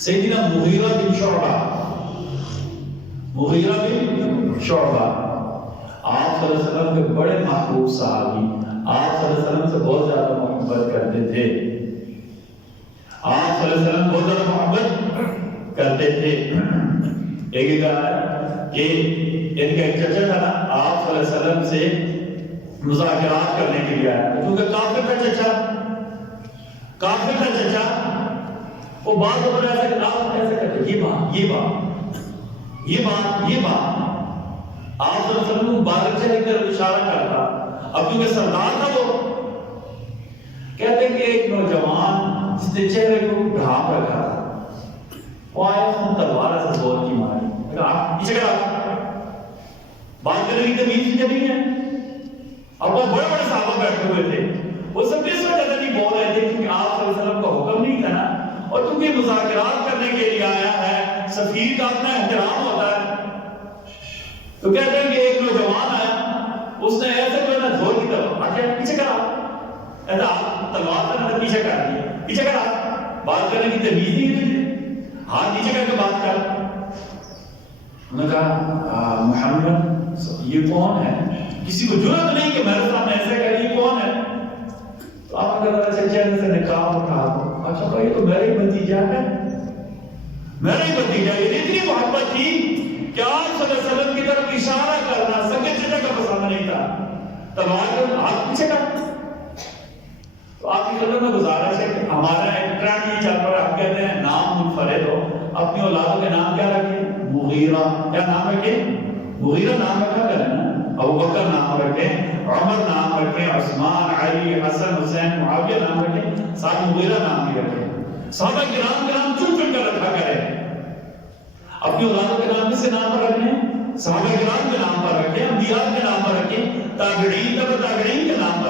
سیدنا مغیرہ بن شعبہ، مغیرہ بن شعبہ آپ صلی اللہ علیہ وسلم کے بڑے محبوب صحابی، آپ صلی اللہ علیہ وسلم سے بہت زیادہ محبت کرتے تھے، آپ صلی اللہ علیہ وسلم بہت زیادہ محبت کرتے تھے۔ ایک کہا ہے کہ ان کا ایک چچا تھا نا، آپ صلی اللہ علیہ وسلم سے مذاکرات کرنے کے لیے آیا، کیونکہ کافر کا چچا، کافر کا چچا وہ بات اوپر ایسا کہ آپ ایسا کرتے، یہ بات یہ بات یہ بات یہ بات آپ صلی اللہ علیہ وسلم کو بارک سے ایک طرف اشارہ کرتا، اب کیونکہ سردار تھا وہ، کہتے ہیں کہ ایک نوجوان جس نے چہرے کو ڈھانپ رکھا تھا، وہ آیا اس نے تلوار سے زور کی ماری، کہا پیچھے کرا، بات کرنے کی تمیز بھی نہیں ہے۔ اب وہ بڑے بڑے صحابہ بیٹھے ہوئے تھے، وہ سب اس وجہ سے نہیں بول رہے تھے کیونکہ آپ صلی اللہ علیہ وسلم کا حکم نہیں تھا نا، اور کیونکہ مذاکرات کرنے کے لیے آیا ہے، سفیر کا اپنا احترام ہوتا ہے، تو کہتے ہیں کہ ایک نوجوان آیا، اس نے ایسے کوئی نہ زور کی طرف آ کے پیچھے کرا، ایسا تلوار سے نہ پیچھے کر دیا، پیچھے کرا، بات کرنے کی تمیز نہیں تھی، ہاتھ نیچے کر کے بات کر۔ انہوں نے کہا محمد یہ کون ہے؟ کسی کو جرأت نہیں کہ میرے سامنے ایسے کہہ یہ کون ہے؟ تو آپ نے کہا اچھا چہرے سے نقاب اٹھا دو، اچھا بھائی یہ تو میرا ہی بھتیجا ہے، میرا ہی بھتیجا، یہ اتنی محبت تھی کہ آپ صلی اللہ علیہ وسلم کی طرف اشارہ کرنا سگے چچا کا پسند نہیں تھا، تلوار کر ہاتھ پیچھے کر۔ تو آپ کی خدمت میں گزارش ہے کہ ہمارا ایک ٹرینڈ یہ چل رہا ہے، ہم کہتے ہیں نام منفرد ہو، اپنی اولادوں کے نام کیا رکھیں؟ مغیرہ، کیا نام رکھیں؟ مغیرہ نام رکھا کریں نا، ابو بکر نام رکھیں، عمر نام رکھیں، عثمان، علی، حسن، حسین، معاویہ نام رکھیں، ساتھ مغیرہ نام بھی رکھیں۔ صحابہ کرام کے نام چن چن کر رکھا کریں، اپنی اولادوں کے نام کس کے نام پر رکھیں؟ صحابہ کرام کے نام پر رکھیں، انبیاء کے نام پر رکھیں، تابعین کے نام پر